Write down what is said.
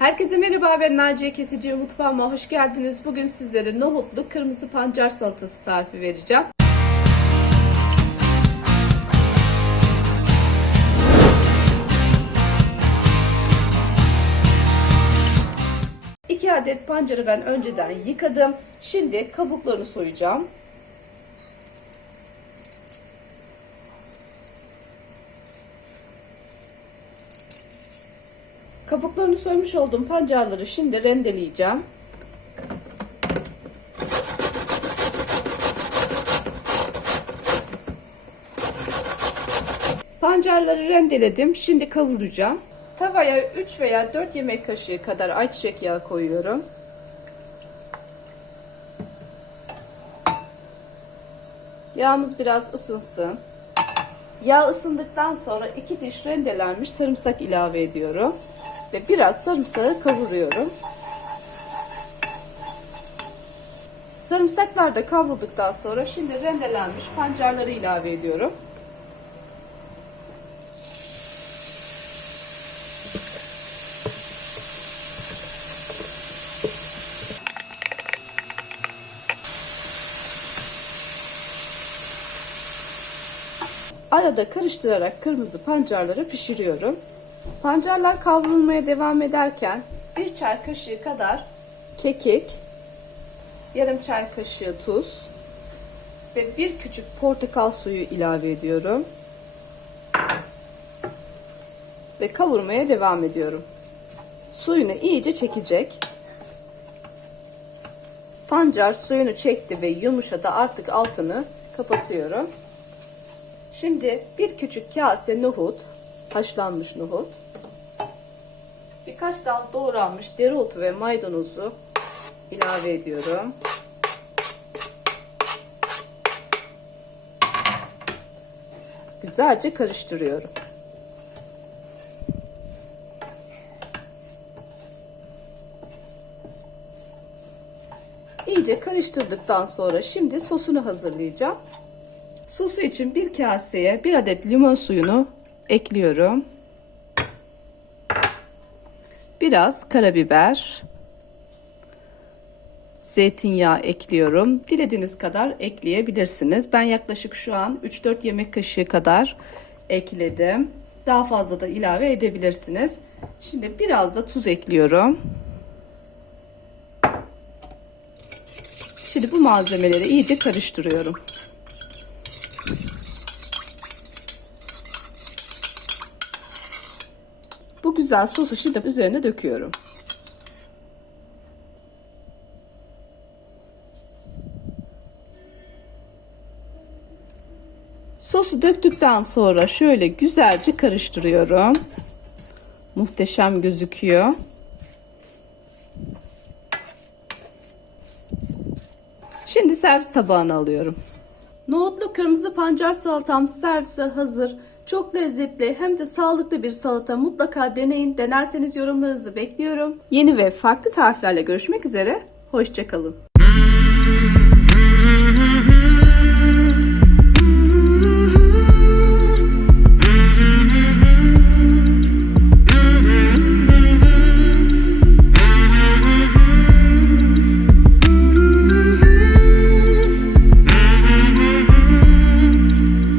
Herkese merhaba ben Naciye Kesici mutfağıma hoş geldiniz. Bugün sizlere nohutlu kırmızı pancar salatası tarifi vereceğim. İki adet pancarı ben önceden yıkadım. Şimdi kabuklarını soyacağım. Kabuklarını soymuş olduğum pancarları şimdi rendeleyeceğim. Pancarları rendeledim. Şimdi kavuracağım. Tavaya 3 veya 4 yemek kaşığı kadar ayçiçek yağı koyuyorum. Yağımız biraz ısınsın. Yağ ısındıktan sonra 2 diş rendelenmiş sarımsak ilave ediyorum. Ve biraz sarımsağı kavuruyorum. Sarımsaklar da kavrulduktan sonra şimdi rendelenmiş pancarları ilave ediyorum. Arada karıştırarak kırmızı pancarları pişiriyorum. Pancarlar kavrulmaya devam ederken bir çay kaşığı kadar kekik, yarım çay kaşığı tuz ve bir küçük portakal suyu ilave ediyorum. Ve kavurmaya devam ediyorum. Suyunu iyice çekecek. Pancar suyunu çekti ve yumuşadı. Artık altını kapatıyorum. Şimdi bir küçük kase nohut, haşlanmış nohut, birkaç dal doğranmış dereotu ve maydanozu ilave ediyorum. Güzelce karıştırıyorum. İyice karıştırdıktan sonra şimdi sosunu hazırlayacağım. Sosu için bir kaseye bir adet limon suyunu ekliyorum. Biraz karabiber, zeytinyağı ekliyorum. Dilediğiniz kadar ekleyebilirsiniz. Ben yaklaşık şu an 3-4 yemek kaşığı kadar ekledim. Daha fazla da ilave edebilirsiniz. Şimdi biraz da tuz ekliyorum. Şimdi bu malzemeleri iyice karıştırıyorum. Güzel sosu şimdi üzerine döküyorum. Sosu döktükten sonra şöyle güzelce karıştırıyorum. Muhteşem gözüküyor. Şimdi servis tabağına alıyorum. Nohutlu kırmızı pancar salatam servise hazır. Çok lezzetli hem de sağlıklı bir salata mutlaka deneyin. Denerseniz yorumlarınızı bekliyorum. Yeni ve farklı tariflerle görüşmek üzere. Hoşçakalın.